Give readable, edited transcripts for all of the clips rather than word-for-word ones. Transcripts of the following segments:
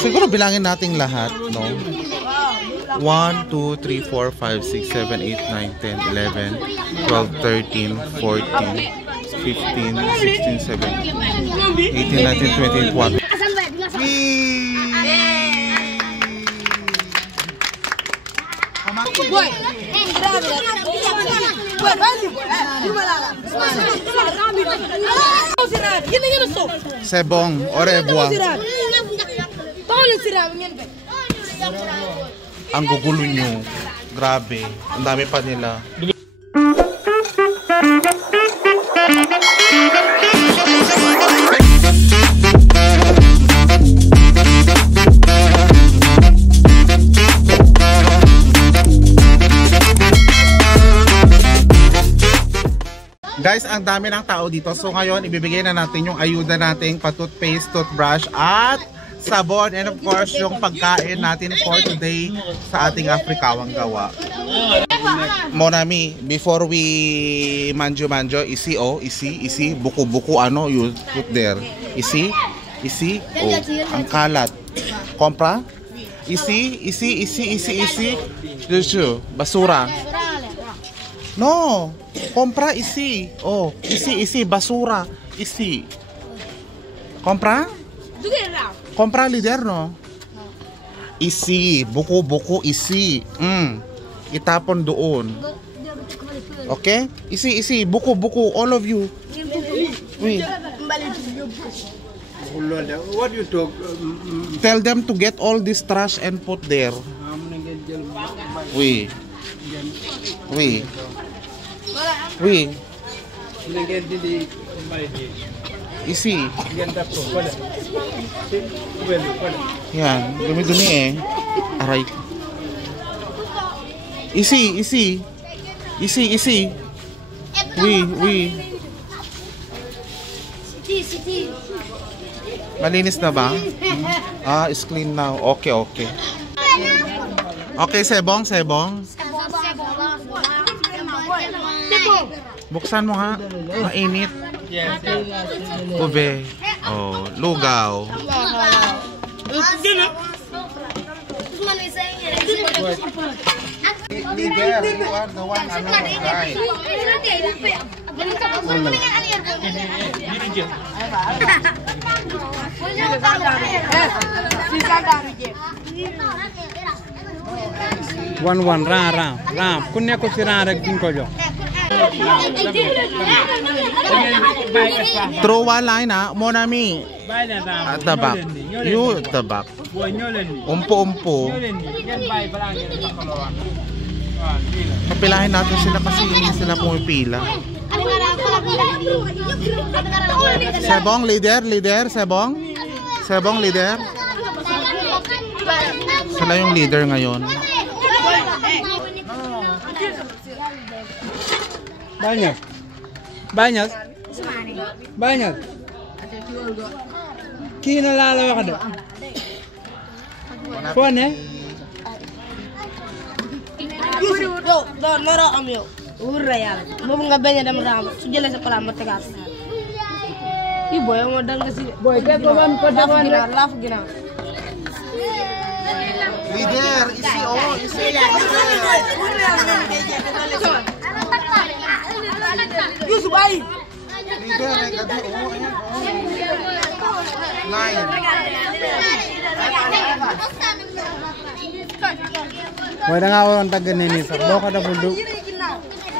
Siguro bilangin natin lahat, no? 1, 2, 3, 4, 5, 6, 7, 8, 9, 10, 11, 12, 13, 14, 15, 16, 17, 18, 19, 20, 21. Boy! Sebong, orebwa. Ang gugulo nyo. Grabe. Ang dami pa nila. Guys, ang dami ng tao dito. So ngayon, ibibigay na natin yung ayuda nating pa-toothpaste, toothbrush at sabon. And of course, yung pagkain natin for today sa ating Afrikawang gawa. Monami, before we manjo-manjo, isi, buku-buku, ano, you put there. Isi, oh, ang kalat. Kompra? Isi, basura. No, compra isi. Oh, isi, basura. Isi. Compra? Compra lider, no? Isi, buku-buku, isi. Itapon doon. Okay? Isi, buku-buku, all of you. Wait. What you talk? Tell them to get all this trash and put there. Wait. Isi. Yan, dumi-dumi eh. Aray. Isi. Malinis na ba? Ah, it's clean now. Okay. Okay, Sebong. Buksan mo ha. Mainit. Ube. Oh, lugaw. Leader, you are the one right. One ram. Kunya ko sira rek din ko jo. Throw one line ha, Monami. At the back. You at the back. Umpo. Papilahin natin sila kasi hindi sila pumipila. Sebong, leader. Sebong, leader. Sila yung leader ngayon. Banyak. Kinalalawa ka doon. Kuan eh? Nara kami yo. Urayal. Mo mga banya dam ram. Sujala sa pala matagas. Boy mo dang kasi. Boy, kepawan ko dawan laf gina. Leader, isi. Yusuf ay. Leader, line. Boy, na nga orang tagan ni sa. Boka da buldo.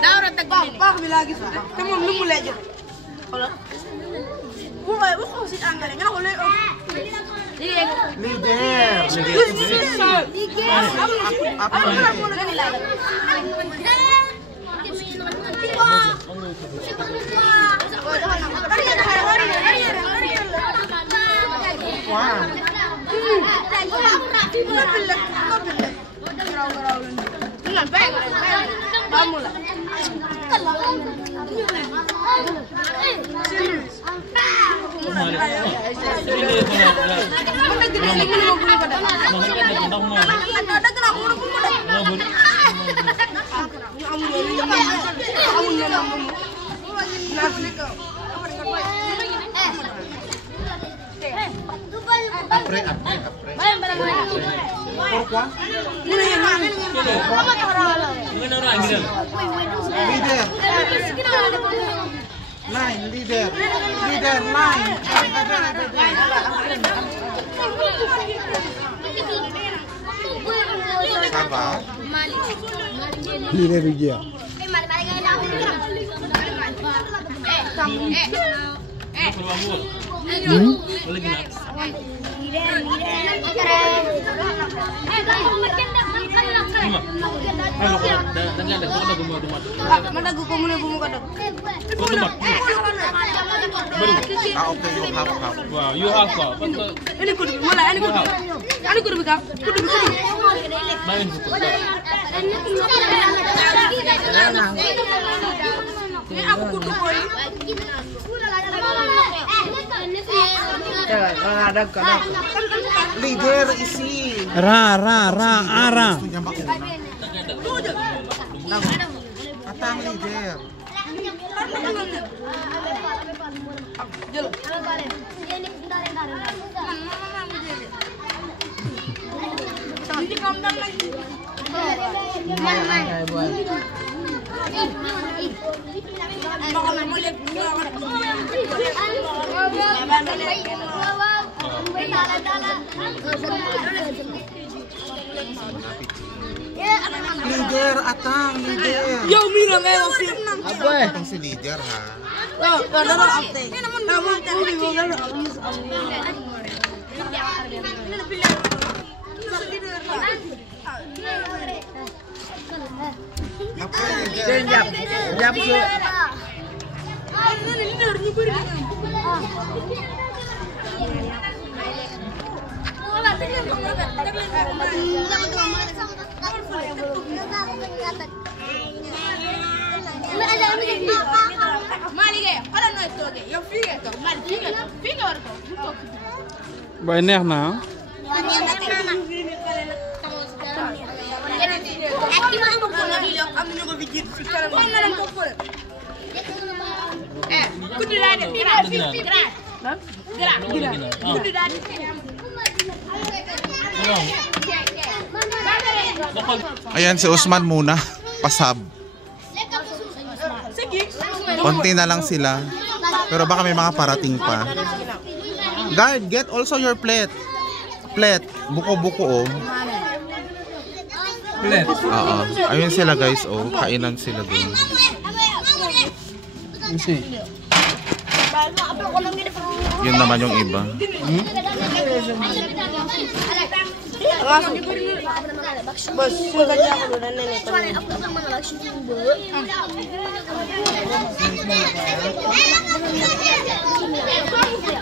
Daura tagan. Pak bilagi sa. Kamu lumulay dyan. Bukan sih anggaran. Kenapa boleh? Leader. Apre. Leader, line. Sabar. Leader dia. Okay, you have half. Wow, you have half. Ini kudu, malah ini kudu. Ini kudu bika, kudu. Main buku. Ini aku kudu boy. Leader isi. Ara. Atang leader. Leader, Atang, leader. Yo, mira ngayon si. Atang si leader ha. Banyak na. Ayan si Usman muna. Pasab. Konti na lang sila. Pero baka may mga parating pa. Guard, get also your plate. Plate. Buko-buko oh. Plate. Oo. Ayun sila guys oh. Kainan sila dun. Isi. Yun naman yung iba. Bos, sudah dia aku udah nenek.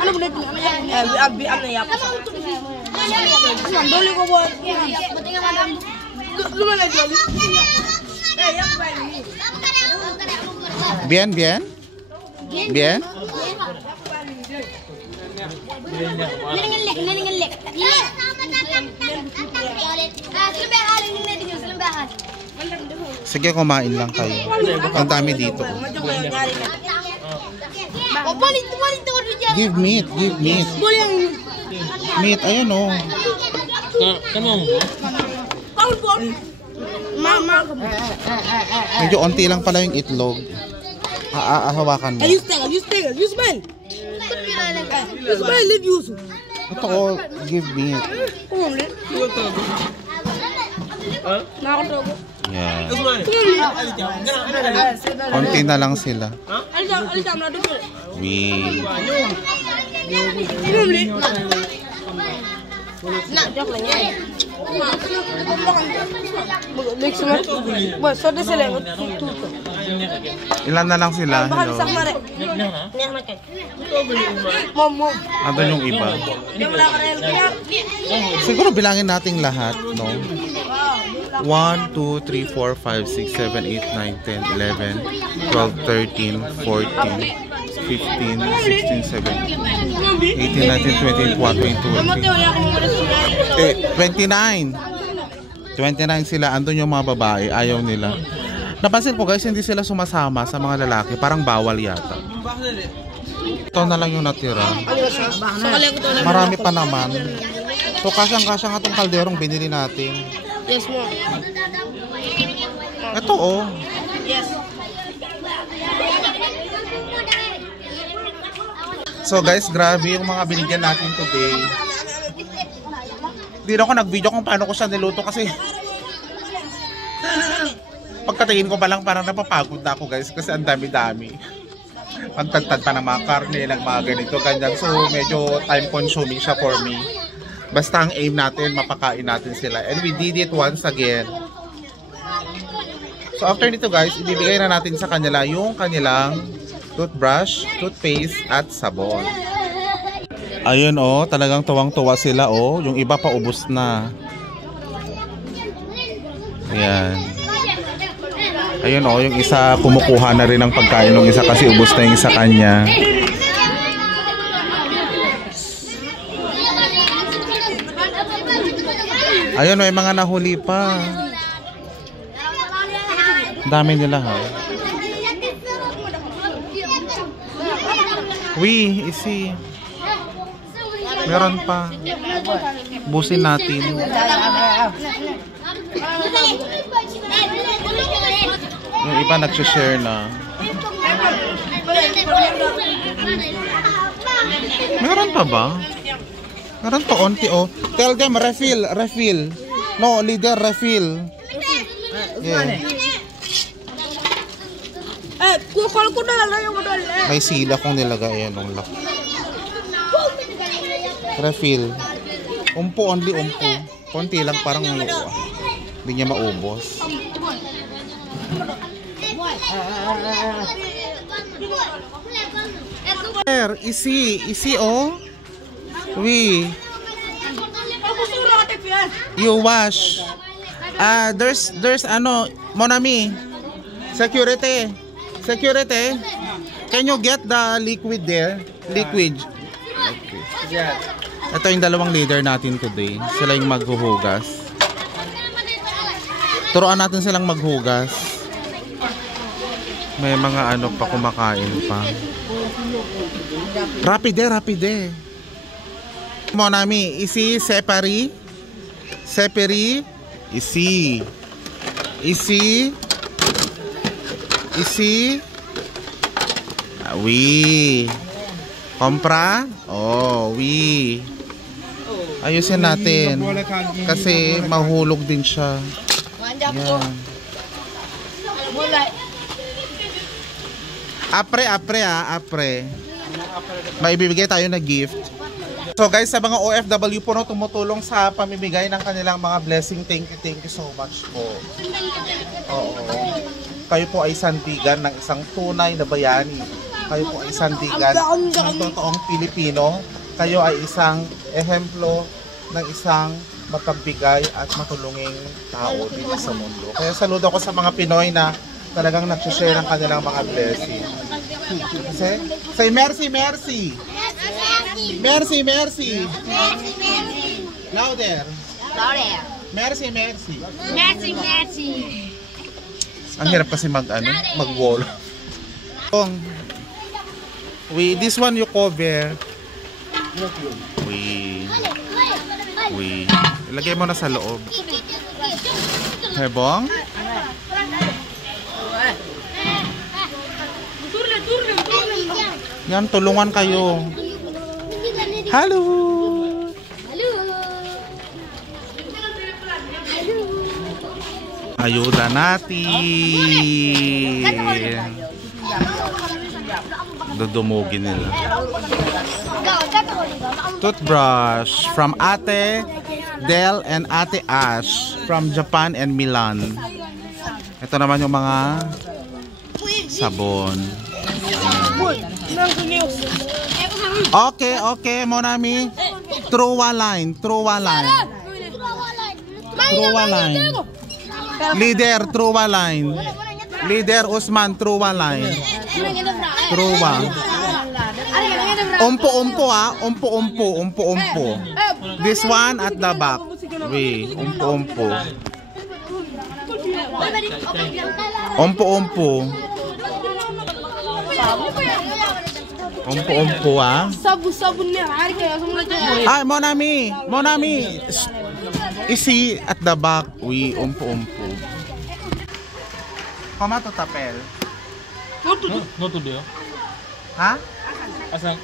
Ano ba natin? Abi am na yap. Doli ko boy. Lumala doli. Yap ba ni? Bien, bien. Bien. Ningelek. Sige, kumain lang kayo. Ang dami dito. Give meat, give meat. Meat, ayun oh. Kamu Mama. Medyo onti lang pala yung itlog. Hawakan mo. Use man. Use man, let use. Ito ko, give meat. Yeah. Konti na lang sila. Wee. Ilan na lang sila? Hello. Andun yung iba. Siguro bilangin natin lahat, no? 1, 2, 3, 4, 5, 6, 7, 8, 9, 10, 11, 12, 13, 14, 15, 16, 17, 18, 19, 20, 21, 22, 29 sila. Andun yung mga babae. Ayaw nila. Napansin ko guys, hindi sila sumasama sa mga lalaki. Parang bawal yata. Ito na lang yung natira. Marami pa naman. So, kasyang-kasya nga itong kalderong binili natin. Yes mo. Ito, oh. Yes. So, guys, grabe yung mga binigyan natin today. Hindi na ako nag-video kung paano ko siya niluto kasi pagkatingin ko pa lang parang napapagod na ako, guys, kasi ang dami-dami. Pagtagtag pa ng mga karne, ng mga ganito, ganyan. So, medyo time-consuming siya for me. Basta ang aim natin, mapakain natin sila. And we did it once again. So, after nito, guys, ibibigay na natin sa kanila yung kanilang toothbrush, toothpaste, at sabon. Ayun, oh, talagang tuwang-tuwa sila, oh. Yung iba pa ubos na. Ayan. Ayun, oh, yung isa kumukuha na rin ng pagkain ng isa kasi ubos na yung isa kanya. Ayun, may mga nahuli pa. Dami nila, ha. Uy, isi. Meron pa. Busin natin. Yung iba nagsishare na. Meron pa ba? Meron pa onti, oh. Tell them refill, refill. No, leader, refill. Yeah. Kukol ko na lang yung modal. May sila kong nilagay yan ng lock. Refill. Umpo, only umpo. Konti lang, parang hindi niya maubos. Isi, oh. We. You wash. There's ano, Monami. Security. Security. Can you get the liquid there? Liquid. Okay. Ito yung dalawang leader natin today. Sila yung maghuhugas. Turuan natin silang maghugas. May mga ano pa kumakain pa. Rapide, rapide. Monami, isi, separi. Separi. Isi. Isi. Isi. Oui. Kompra. Oh, oui. Ayusin natin. Kasi mahulog din siya. Yan. Apre, apre. May ibibigay tayo na gift. So guys, sa mga OFW po no, tumutulong sa pamimigay ng kanilang mga blessing, thank you so much po. Oo. Kayo po ay sandigan ng isang tunay na bayani. Kayo po ay sandigan ng totoong Pilipino. Kayo ay isang ehemplo ng isang mapagpigay at matulunging tao dito sa mundo. Kaya saludo ko sa mga Pinoy na talagang nagsishare ng kanilang mga blessing. Kasi, say merci, merci. Merci, merci. Louder. Louder. Merci, merci. Merci, merci. Ang hirap kasi mag-wall. This one you cover. Ilagay mo na sa loob. Hebong? Yan, tulungan kayo. Hello! Ayuda natin. Dudumugin nila. Toothbrush from Ate Del and Ate Ash from Japan and Milan. Ito naman yung mga sabon. Okay, Monami. Through a line. Leader, through a line. Leader Usman, through a line. Through a. Umpo, ah. Umpo. This one at the back. Umpo. Umpo. Umpo-umpo ah. Sabun niya. Hari kayo. Ay, Monami. Isi at the back, we umpo-umpo. Kama to tapel. No to do. Ha? Asan?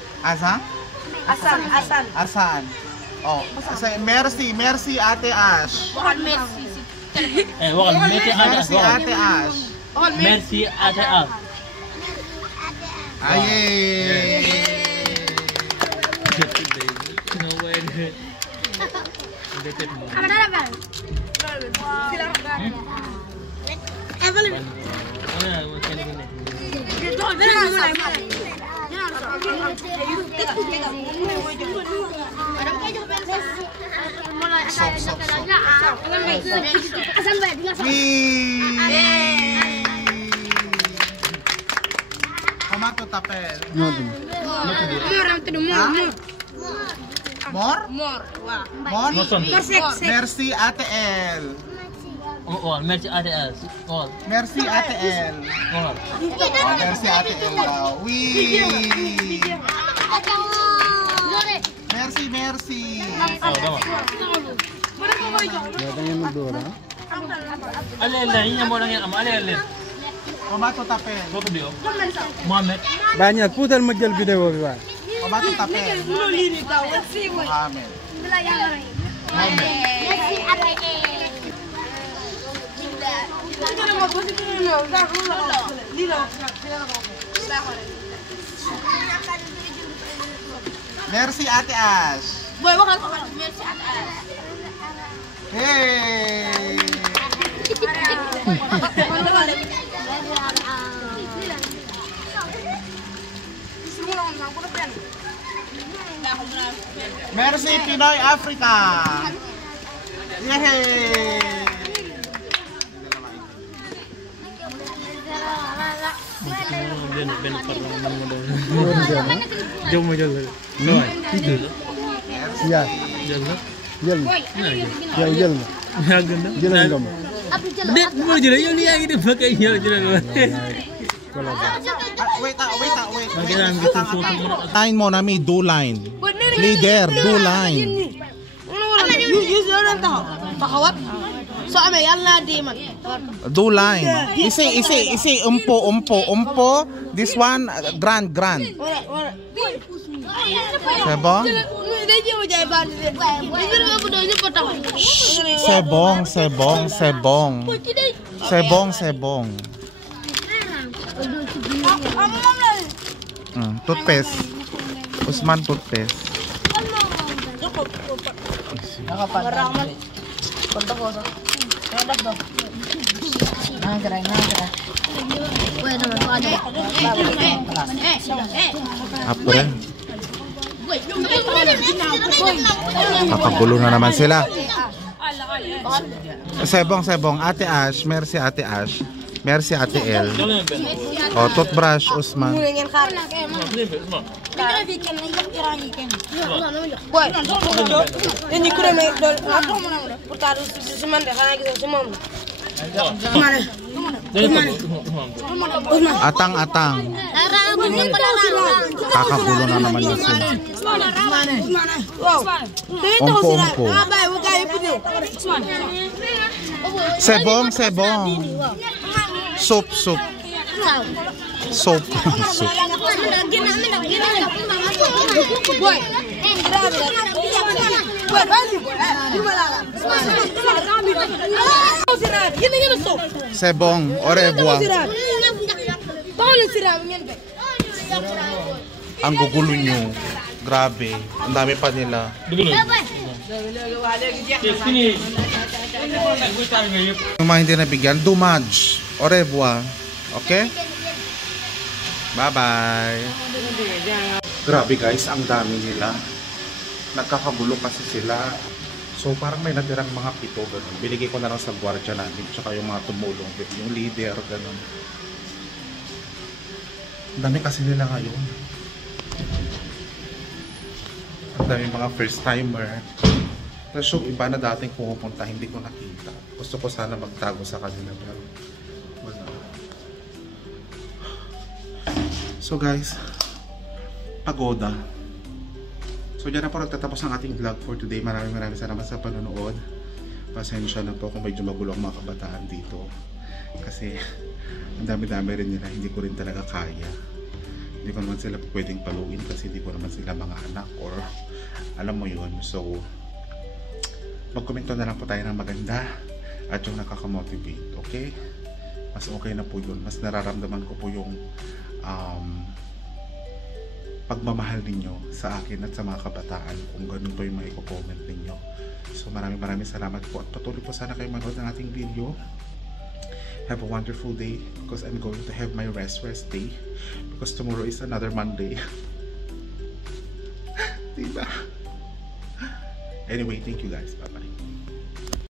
Asan? Oh, merci Ate Ash. Eh, wakal Mercy Ate Merci Ate Ash. Mercy Ate Ash. Ayay! No way. Dated mo. Sok. Kama to tapel. More? Merci Ate El. Oh, Mercy Ate Ash. Oh, Merci Ate El. oh. Merci Ate El daw. Wee! Merci. Oh, tama. Datang yung magdura. Alele, yun mo lang yan. Alele. Kama to tapel. No to do. Mohammed. Banyak, putar magdal video ba? Kama to tapel. Amen. Merci Ate Ash. Boy, wakal. Merci Ate Ash. Hey! Merci Pinoy Africa. Yay! Jom mo dyan. Ito. Ya, Dyan na. jel. Ya, jel. Maganda. Jel ang gam. Hindi, mo dyan. Yung niya kita pakai niya dyan. Wait. Maganda ang gusto suot mo. Line mo na may do line. Leader, do line. Pakawat. So ame yalla di man. Do line. Isi umpo. This one grand. Wala. Sebong? Hindi mo jay ba. Hindi mo ko do patah. Sebong. Toothpaste. Usman toothpaste. Apa rin? Kakagulo na naman sila. Sebong. Ate Ash. Merci Ate Ash. Merci Ate El. O, toothbrush, Usman. Boy, ini kurang naik dol. Aku mana? Putar semen deh, karena kita semua. Atang. Kakagulo na naman yun sila. Umpo. Sebong. Soup. Boy. Sebong, au revoir. Ang gugulo nyo. Grabe. Ang dami pa nila. Yung mga hindi nabigyan, dumaj. Au revoir. Okay? Bye-bye. Grabe guys, ang dami nila. Nagkakagulo kasi sila. So parang may natirang mga pito, ganun. Binigay ko na lang sa gwardiya namin, tsaka yung mga tumulong, yung leader, ganun. Ang dami kasi nila ngayon. Ang dami mga first timer. Tapos yung iba na dating pumupunta, hindi ko nakita. Gusto ko sana magtago sa kanila, pero wala. So guys, pagoda. So dyan na po nagtatapos ang ating vlog for today. Maraming salamat sa panonood. Pasensya na po kung medyo magulo ang mga kabataan dito. Kasi ang dami-dami rin nila, hindi ko rin talaga kaya. Hindi ko naman sila pwedeng paluin kasi hindi ko naman sila mga anak or alam mo yun. So magkomento na lang po tayo ng maganda at yung nakaka-motivate, okay? Mas okay na po yun. Mas nararamdaman ko po yung pagmamahal ninyo sa akin at sa mga kabataan kung ganun po yung mga i-comment ninyo. So maraming salamat po at patuloy po sana kayo manood ng ating video. Have a wonderful day because I'm going to have my rest day because tomorrow is another Monday. Diba? Anyway, thank you guys. Bye-bye.